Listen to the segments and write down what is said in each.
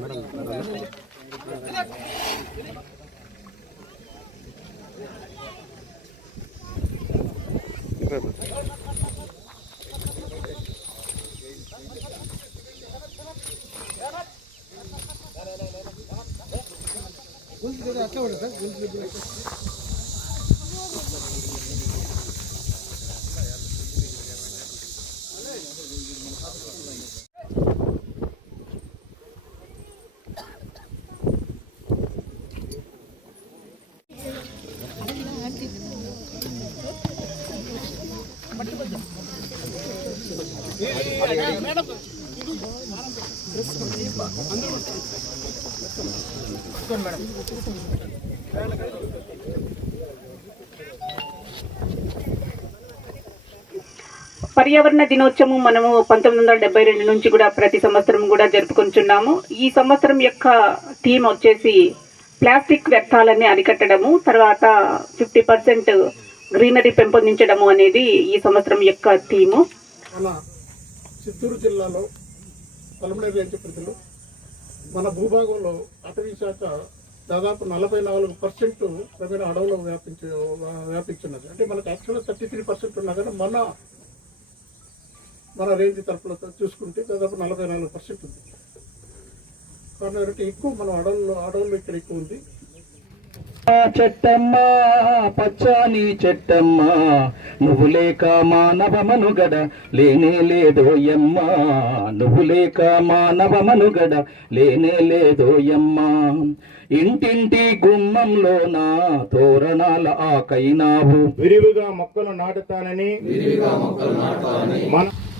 Madam గుంజు అట్లా ఉండదు గుంజు పర్యావరణ దినోత్సవం మనము పంతొమ్మిది వందల డెబ్బై రెండు నుంచి కూడా ప్రతి సంవత్సరం కూడా జరుపుకుంటున్నాము. ఈ సంవత్సరం యొక్క థీమ్ వచ్చేసి ప్లాస్టిక్ వ్యర్థాలని అరికట్టడము తర్వాత ఫిఫ్టీ పర్సెంట్ గ్రీనరీ పెంపొందించడము అనేది ఈ సంవత్సరం యొక్క థీము. చిత్తూరు జిల్లాలో పలమనేరు మన భూభాగంలో అటవీ శాఖ దాదాపు నలభై నాలుగు పర్సెంట్ క్రమేణా అడవులు వ్యాపించి వ్యాపించున్నది అంటే మనకు యాక్చువల్గా థర్టీ త్రీ పర్సెంట్ ఉన్నా కానీ మన మన రేంజ్ తరపులతో చూసుకుంటే దాదాపు నలభై నాలుగు పర్సెంట్ ఉంది. కారణం ఏంటంటే ఎక్కువ మనం అడవుల్లో అడవుల్లో ఇక్కడ ఎక్కువ ఉంది. చెట్టమ్మ పచ్చని చెట్టమ్మ నువ్వు లేక మానవ మనుగడ లేనే లేదోయమ్మ నువ్వు లేక మానవ మనుగడ లేనే లేదోయమ్మ ఇంటింటి గుమ్మంలోన తోరణాల ఆకైనావు. విరివిగా మొక్కలు నాటుతానని మన గ్రూప్కి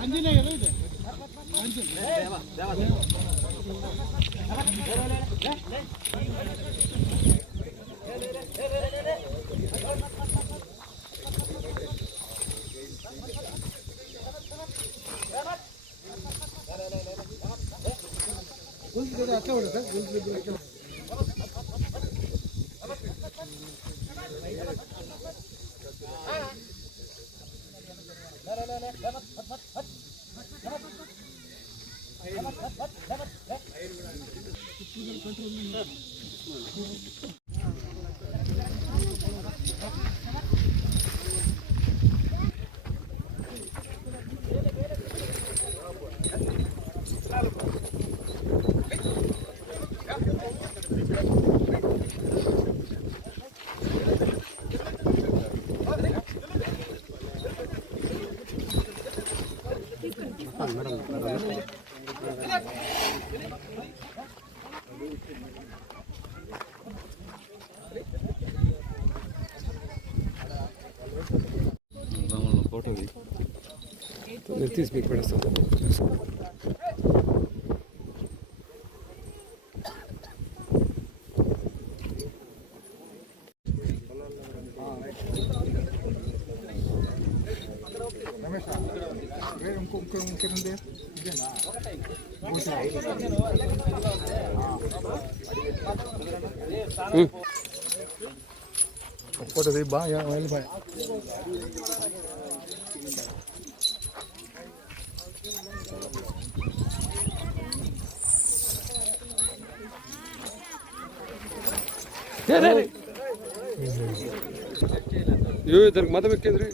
అంజనే కదా తీసి మీకు పెడతాను ఫోటో బాగా వెళ్ళిపోయా 요 ಇದ್ರಾಗ ಮದ ಬೇಕೇನ್ರಿ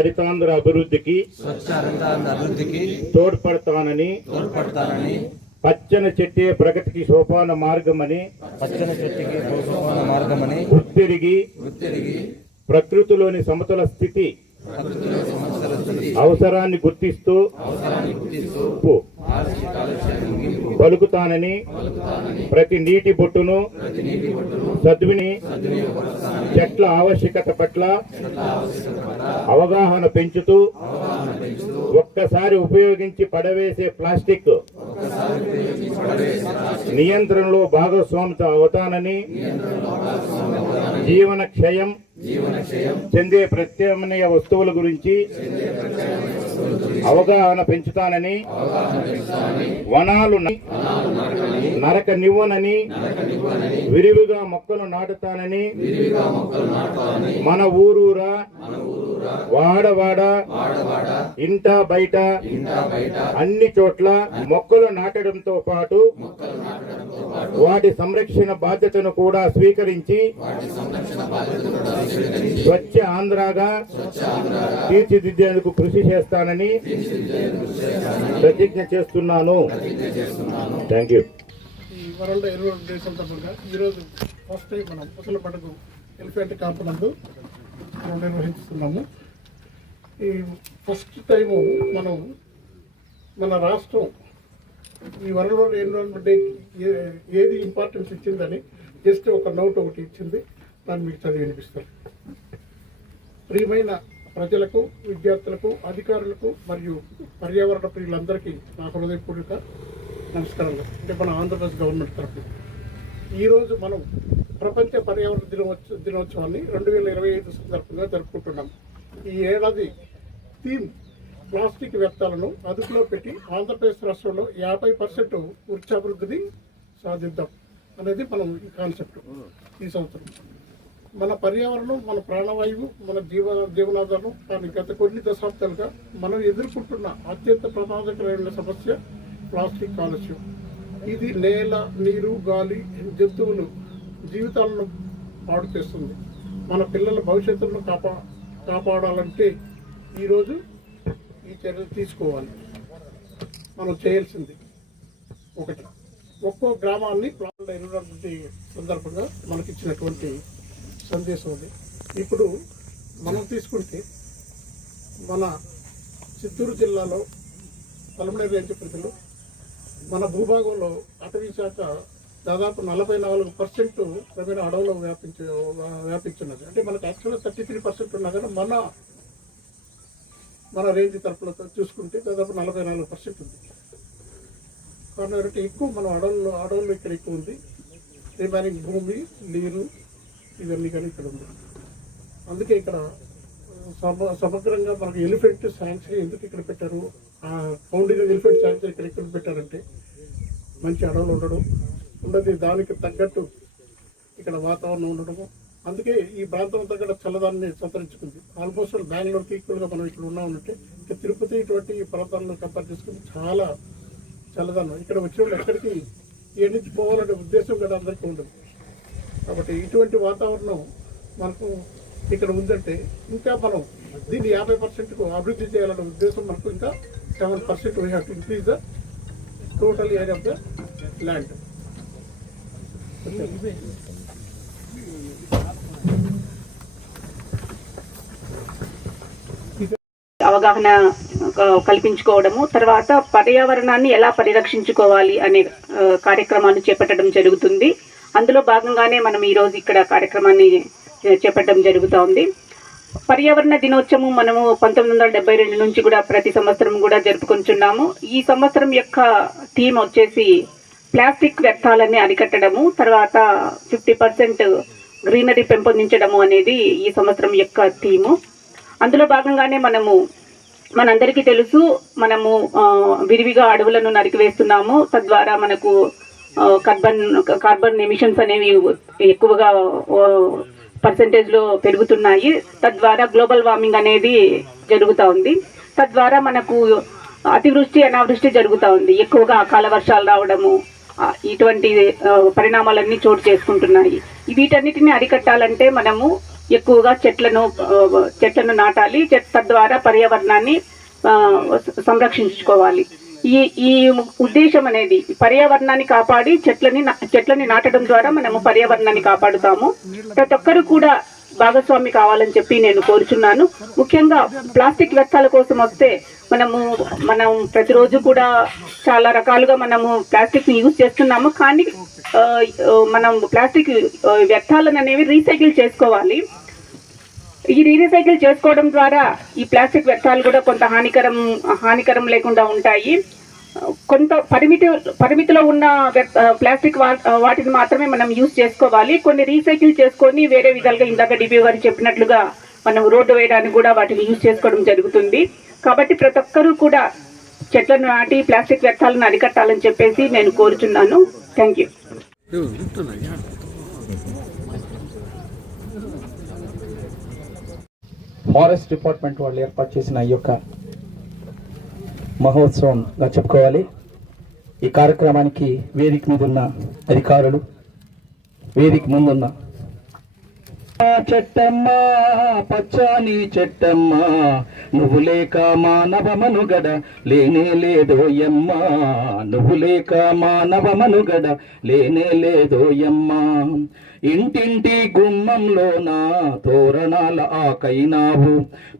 హరితాంధ్ర అభివృద్ధికి తోడ్పడతానని తోడ్పడతానని పచ్చని చెట్టే ప్రగతికి సోపాన మార్గమని పచ్చని చెట్టుకి ప్రోత్సాహన మార్గమని గుర్తిరిగి గుర్తిరిగి ప్రకృతిలోని సమతుల స్థితి సమస్యల స్థితి అవసరాన్ని గుర్తిస్తూ పలుకుతానని ప్రతి నీటి బొట్టును సద్విని చెట్ల ఆవశ్యకత పట్ల అవగాహన పెంచుతూ ఒక్కసారి ఉపయోగించి పడవేసే ప్లాస్టిక్ నియంత్రణలో భాగస్వామిత అవుతానని జీవన క్షయం చెందే ప్రత్యామ్నాయ వస్తువుల గురించి అవగాహన పెంచుతానని వనాలు నరక నివ్వనని విరివిగా మొక్కలు నాటుతానని మన ఊరూరా వాడవాడ ఇంట బయట అన్ని చోట్ల మొక్కలు నాటడంతో పాటు వాటి సంరక్షణ బాధ్యతను కూడా స్వీకరించి స్వచ్ఛ ఆంధ్రాగా తీర్చిదిద్దేందుకు కృషి చేస్తానని ప్రతిజ్ఞ చేస్తున్నాను. థ్యాంక్ యూ ఈ వరల్డ్ డే సందర్భంగా ఈరోజు ఫస్ట్ టైం మనం ముసల పండుగ ఎలిఫెంట్ క్యాంప్ నందు మనం నిర్వహిస్తున్నాము. ఈ ఫస్ట్ టైము మనం మన రాష్ట్రం ఈ వరల్డ్ ఎన్విరాన్మెంట్ డే ఏది ఇంపార్టెన్స్ ఇచ్చిందని జస్ట్ ఒక నోట్ ఒకటి ఇచ్చింది. దాన్ని మీకు చదివి వినిపిస్తాను. ప్రియమైన ప్రజలకు విద్యార్థులకు అధికారులకు మరియు పర్యావరణ ప్రియులందరికీ నా హృదయపూర్వక నమస్కారాలు. అంటే మన ఆంధ్రప్రదేశ్ గవర్నమెంట్ తరఫున. ఈరోజు మనం ప్రపంచ పర్యావరణ దినోత్సవ దినోత్సవాన్ని రెండు వేల ఇరవై ఐదు సందర్భంగా జరుపుకుంటున్నాం. ఈ ఏడాది థీమ్ ప్లాస్టిక్ వ్యర్థాలను అదుపులో పెట్టి ఆంధ్రప్రదేశ్ రాష్ట్రంలో యాభై పర్సెంట్ వృక్షాభివృద్ధిని సాధిద్దాం అనేది మనం ఈ కాన్సెప్ట్ ఈ సంవత్సరం. మన పర్యావరణం మన ప్రాణవాయువు మన జీవ జీవనాధారం కానీ గత కొన్ని దశాబ్దాలుగా మనం ఎదుర్కొంటున్న అత్యంత ప్రమాదకరమైన సమస్య ప్లాస్టిక్ కాలుష్యం. ఇది నేల నీరు గాలి జంతువులు జీవితాలను పాడు చేస్తుంది మన పిల్లల భవిష్యత్తును కాపా కాపాడాలంటే ఈరోజు ఈ చర్యలు తీసుకోవాలి. మనం చేయాల్సింది ఒకటి. ఒక్కో గ్రామాన్ని ప్లాన్ అయినటువంటి సందర్భంగా మనకి ఇచ్చినటువంటి సందేశం అది. ఇప్పుడు మనం తీసుకుంటే మన చిత్తూరు జిల్లాలో పలమనేరు రేంజ్ ప్రజలు మన భూభాగంలో అటవీ శాఖ దాదాపు నలభై నాలుగు పర్సెంట్ క్రమేణ అడవులు వ్యాపించి వ్యాపించున్నది. అంటే మనకు యాక్చువల్గా థర్టీ త్రీ పర్సెంట్ ఉన్నా కానీ మన మన రేంజ్ తరపున చూసుకుంటే దాదాపు నలభై నాలుగు పర్సెంట్ ఉంది. కానీ ఎక్కువ మనం అడవుల్లో అడవుల్లో ఇక్కడ ఎక్కువ ఉంది. రిమైనింగ్ భూమి నీరు ఇవన్నీ కానీ ఇక్కడ ఉంది. అందుకే ఇక్కడ సమ సమగ్రంగా మనకు ఎలిఫెంట్ శాంక్చురీ ఎందుకు ఇక్కడ పెట్టారు? ఆ ఫౌండింగ్ ఎలిఫెంట్ శాంక్చురీ ఇక్కడ ఎక్కడ పెట్టారంటే మంచి అడవులు ఉండడం ఉండదు దానికి తగ్గట్టు ఇక్కడ వాతావరణం ఉండడము అందుకే ఈ ప్రాంతం అంతా కూడా చల్లదాన్ని సంతరించుకుంది. ఆల్మోస్ట్ బెంగళూరుకి ఈక్వల్గా మనం ఇక్కడ ఉన్నామంటే ఇక తిరుపతి ఇటువంటి ప్రాంతాలను కంపేర్ చేసుకుంటే చాలా చల్లదనం. ఇక్కడ వచ్చిన వాళ్ళు ఎక్కడికి ఏ నుంచి పోవాలనే ఉద్దేశం కూడా అందరికీ ఉండదు. కాబట్టి ఇటువంటి వాతావరణం మనకు ఇక్కడ ఉందంటే ఇంకా మనం దీన్ని యాభై పర్సెంట్కు అభివృద్ధి చేయాలనే ఉద్దేశం మనకు ఇంకా seven percent we have to increase the total area of the land అవగాహన కల్పించుకోవడము తర్వాత పర్యావరణాన్ని ఎలా పరిరక్షించుకోవాలి అనే కార్యక్రమాన్ని చేపట్టడం జరుగుతుంది. అందులో భాగంగానే మనం ఈరోజు ఇక్కడ కార్యక్రమాన్ని చేపట్టడం జరుగుతోంది. పర్యావరణ దినోత్సవం మనము పంతొమ్మిది వందల డెబ్బై రెండు నుంచి కూడా ప్రతి సంవత్సరం కూడా జరుపుకుంటున్నాము. ఈ సంవత్సరం యొక్క థీమ్ వచ్చేసి ప్లాస్టిక్ వ్యర్థాలని అరికట్టడము తర్వాత ఫిఫ్టీ పర్సెంట్ గ్రీనరీ పెంపొందించడము అనేది ఈ సంవత్సరం యొక్క థీము. అందులో భాగంగానే మనము మనందరికీ తెలుసు మనము విరివిగా అడవులను నరికివేస్తున్నాము. తద్వారా మనకు కార్బన్ కార్బన్ ఎమిషన్స్ అనేవి ఎక్కువగా పర్సంటేజ్లో పెరుగుతున్నాయి. తద్వారా గ్లోబల్ వార్మింగ్ అనేది జరుగుతూ ఉంది. తద్వారా మనకు అతివృష్టి అనావృష్టి జరుగుతూ ఉంది. ఎక్కువగా అకాల వర్షాలు రావడము ఇటువంటి పరిణామాలన్నీ చోటు చేసుకుంటున్నాయి. వీటన్నిటిని అరికట్టాలంటే మనము ఎక్కువగా చెట్లను చెట్లను నాటాలి. చెట్- తద్వారా పర్యావరణాన్ని సంరక్షించుకోవాలి. ఈ ఈ ఉద్దేశం అనేది పర్యావరణాన్ని కాపాడి చెట్లని నా- చెట్లని నాటడం ద్వారా మనము పర్యావరణాన్ని కాపాడుతాము. ప్రతి ఒక్కరు కూడా భాగస్వామి కావాలని చెప్పి నేను కోరుచున్నాను. ముఖ్యంగా ప్లాస్టిక్ వ్యర్థాల కోసం వస్తే మనము మనం ప్రతిరోజు కూడా చాలా రకాలుగా మనము ప్లాస్టిక్ని యూజ్ చేస్తున్నాము. కానీ మనం ప్లాస్టిక్ వ్యర్థాలను అనేవి రీసైకిల్ చేసుకోవాలి. ఈ రీసైకిల్ చేసుకోవడం ద్వారా ఈ ప్లాస్టిక్ వ్యర్థాలు కూడా కొంత హానికరం హానికరం లేకుండా ఉంటాయి. కొంత పరిమితి పరిమితిలో ఉన్న వ్యర్థ- ప్లాస్టిక్ వా- వాటిని మాత్రమే మనం యూజ్ చేసుకోవాలి. కొన్ని రీసైకిల్ చేసుకొని వేరే విధాలుగా ఇందాక డిబి గారు చెప్పినట్లుగా మనం రోడ్డు వేయడానికి కూడా వాటిని యూజ్ చేసుకోవడం జరుగుతుంది. కాబట్టి ప్రతి ఒక్కరూ కూడా చెట్లను నాటి ప్లాస్టిక్ వ్యర్థాలను అరికట్టాలని చెప్పేసి నేను కోరుచున్నాను. Thank you. ఫారెస్ట్ డిపార్ట్మెంట్ వాళ్ళు ఏర్పాటు చేసిన ఈ యొక్క మహోత్సవంగా చెప్పుకోవాలి. ఈ కార్యక్రమానికి వేదిక మీద ఉన్న అధికారులు వేదిక ముందున్న చెట్టమ్మ పచ్చాని చెట్టమ్మ. నువ్వు లేక మానవ మనుగడ లేనే లేదోయమ్మ నువ్వు లేక మానవ మనుగడ లేనే లేదోయమ్మ ఇంటింటి గుమ్మంలోన తోరణాల ఆకైనావు.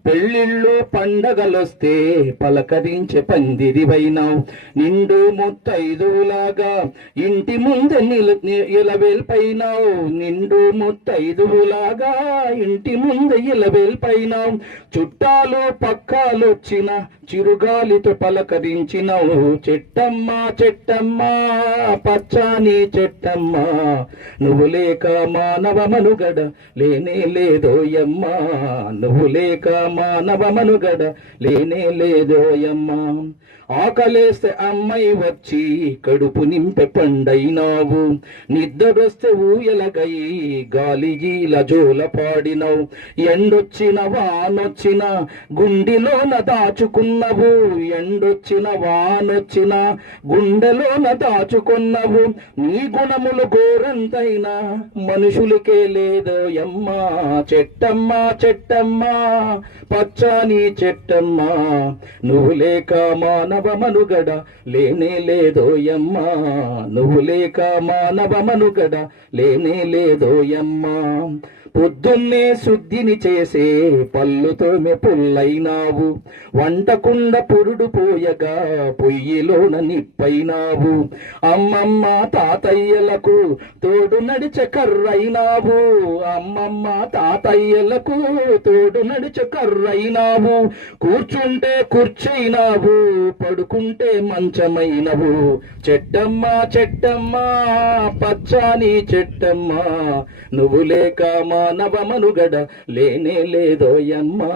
పెళ్ళిళ్ళు పండగలొస్తే పలకరించే పందిరివైనావు. నిండు ముత్తైదువులాగా ఇంటి ముందు నిల ఇలవేల్పైనావు. నిండు ముత్తైదువులాగా ఇంటి ముందు ఇలవేల్పైనావు. చుట్టాలు పక్కాలొచ్చిన చిరుగాలితో పలకరించినవు. చెట్టమ్మ చెట్టమ్మ పచ్చాని చెట్టమ్మ నువ్వు లేక మానవ మనుగడ లేనే లేదోయమ్మా. నువ్వు లేక మానవ మనుగడ లేనే లేదోయమ్మా. ఆకలేస్తే అమ్మాయి వచ్చి కడుపు నింపె పండైనావు. నిద్రొస్తే ఊయలగై గాలిజీల జోల పాడినవు. ఎండొచ్చిన వానొచ్చిన గుండిలోన దాచుకున్నవు. ఎండొచ్చిన వానొచ్చిన గుండెలోన దాచుకున్నవు. నీ గుణములు గోరంతైనా మనుషులకే లేదో యమ్మా చెట్టమ్మా చెట్టమ్మా పచ్చని చెట్టమ్మా. నువ్వు లేక మానవ మనుగడ లేనే లేదోయమ్మా నువ్వు లేక మానవ మనుగడ లేనే లేదోయమ్మా పొద్దున్నే శుద్ధిని చేసే పళ్ళుతో పుల్లైనావు. వంటకుండ పురుడు పోయగా పొయ్యిలోన నిప్పైనావు. అమ్మమ్మ తాతయ్యలకు తోడు నడిచ కర్రైనావు. అమ్మమ్మ తాతయ్యలకు తోడు నడిచ కర్రైనావు. కూర్చుంటే కుర్చైనావు పడుకుంటే మంచమైనవు. చెట్టమ్మ చెట్టమ్మ పచ్చాని చెట్టమ్మ నువ్వు లేక మా మానవమనుగడ లేనే లేదోయమ్మా.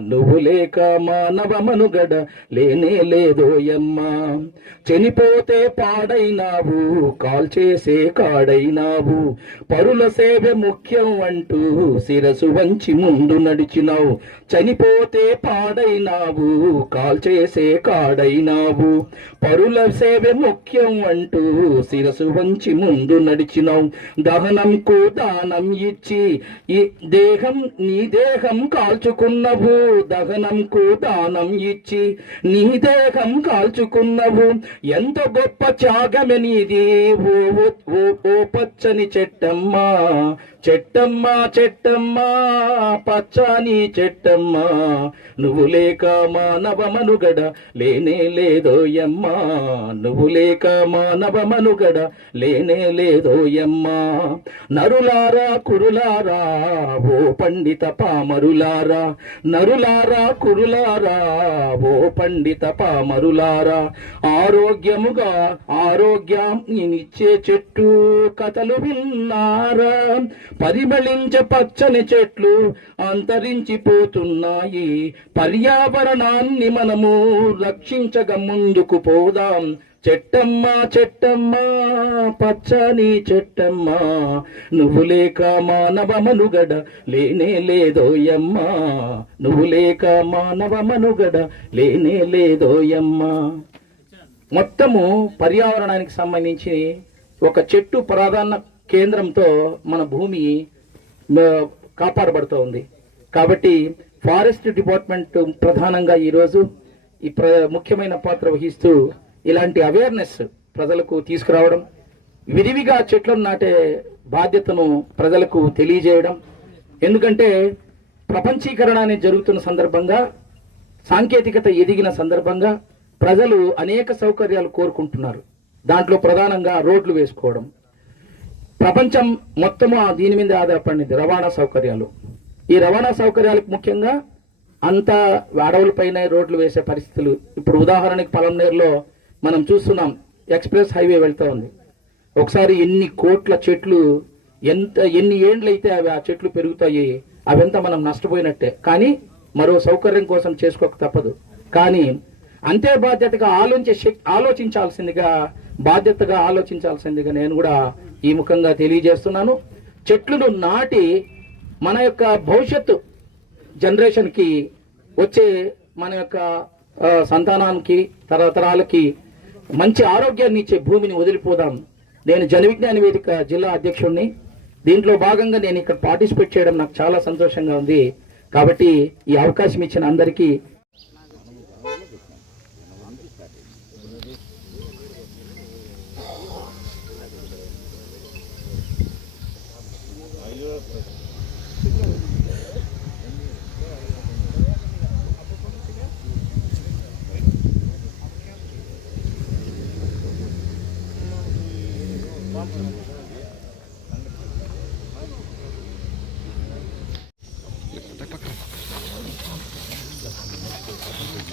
నువ్వు లేక మానవమనుగడ లేనే లేదోయమ్మా. చనిపోతే పాడైనావు కాల్చేసే కాడైనావు. పరుల సేవ ముఖ్యం అంటూ శిరసు వంచి ముందు నడిచినావు. చనిపోతే పాడైనావు కాల్చేసే కాడైనావు. పరుల సేవే ముఖ్యం అంటూ శిరసు వంచి ముందు నడిచినావు. దహనంకు దానం ఇచ్చి ఈ దేహం నీ దేహం కాల్చుకున్నవు. దహనంకు దానం ఇచ్చి నీ దేహం కాల్చుకున్నవు. ఎంత గొప్ప త్యాగమే నీది. ఓ ఓ పచ్చని చెట్టమ్మా. చెట్టమ్మా చెట్టమ్మా పచ్చని చెట్టమ్మా నువ్వు లేక మానవ మనుగడ లేనే లేదోయమ్మా నువ్వు లేక మానవ మనుగడ లేనే లేదోయమ్మా నరులారా కురులారా ఓ పండిత పామరులారా. నరులారా కురులారా ఓ పండిత పామరులారా. ఆరోగ్యముగా ఆరోగ్యం నిచ్చే చెట్టు కథలు విన్నారా? పరిమళించ పచ్చని చెట్లు అంతరించిపోతున్నాయి. పర్యావరణాన్ని మనము రక్షించగా ముందుకు పోదాం. చెట్టమ్మ చెట్టమ్మ పచ్చని చెట్టమ్మ నువ్వు లేక మానవ మనుగడ లేనే లేదోయమ్మా. నువ్వు లేక మానవ మనుగడ లేనే లేదోయమ్మా. మొత్తము పర్యావరణానికి సంబంధించి ఒక చెట్టు ప్రాధాన్యత కేంద్రంతో మన భూమి కాపాడబడుతూ ఉంది. కాబట్టి ఫారెస్ట్ డిపార్ట్మెంట్ ప్రధానంగా ఈరోజు ఈ ప్ర ముఖ్యమైన పాత్ర వహిస్తూ ఇలాంటి అవేర్నెస్ ప్రజలకు తీసుకురావడం విరివిగా చెట్లను నాటే బాధ్యతను ప్రజలకు తెలియజేయడం ఎందుకంటే ప్రపంచీకరణ అనేది జరుగుతున్న సందర్భంగా సాంకేతికత ఎదిగిన సందర్భంగా ప్రజలు అనేక సౌకర్యాలు కోరుకుంటున్నారు. దాంట్లో ప్రధానంగా రోడ్లు వేసుకోవడం ప్రపంచం మొత్తము ఆ దీని మీద ఆధారపడింది రవాణా సౌకర్యాలు. ఈ రవాణా సౌకర్యాలకు ముఖ్యంగా అంత అడవులపైన రోడ్లు వేసే పరిస్థితులు. ఇప్పుడు ఉదాహరణకి పలంనేరులో మనం చూస్తున్నాం ఎక్స్ప్రెస్ హైవే వెళ్తూ ఉంది. ఒకసారి ఎన్ని కోట్ల చెట్లు ఎంత ఎన్ని ఏండ్లయితే అవి ఆ చెట్లు పెరుగుతాయి అవంతా మనం నష్టపోయినట్టే. కానీ మరో సౌకర్యం కోసం చేసుకోక తప్పదు. కానీ అంతే బాధ్యతగా ఆలోచించే శక్తి ఆలోచించాల్సిందిగా బాధ్యతగా ఆలోచించాల్సిందిగా నేను కూడా ఈ ముఖంగా తెలియజేస్తున్నాను. చెట్లను నాటి మన యొక్క భవిష్యత్తు జనరేషన్కి వచ్చే మన యొక్క సంతానానికి తరతరాలకి మంచి ఆరోగ్యాన్ని ఇచ్చే భూమిని వదిలిపోదాం. నేను జన విజ్ఞాన వేదిక జిల్లా అధ్యక్షుడిని దీంట్లో భాగంగా నేను ఇక్కడ పార్టిసిపేట్ చేయడం నాకు చాలా సంతోషంగా ఉంది. కాబట్టి ఈ అవకాశం ఇచ్చిన అందరికీ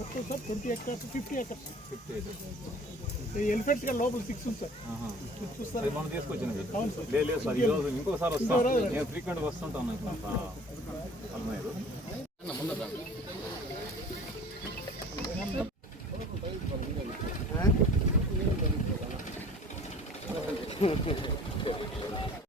మొత్తం sir twenty acres fifty acres ఎలిఫెంట్స్గా లోపల సిక్స్ ఉంది సార్ మీరు మనం తీసుకొచ్చిన లేదు సార్ ఈ రోజు ఇంకోసారి వస్తాం నేను ఫ్రీక్వెంట్ వస్తుంటాను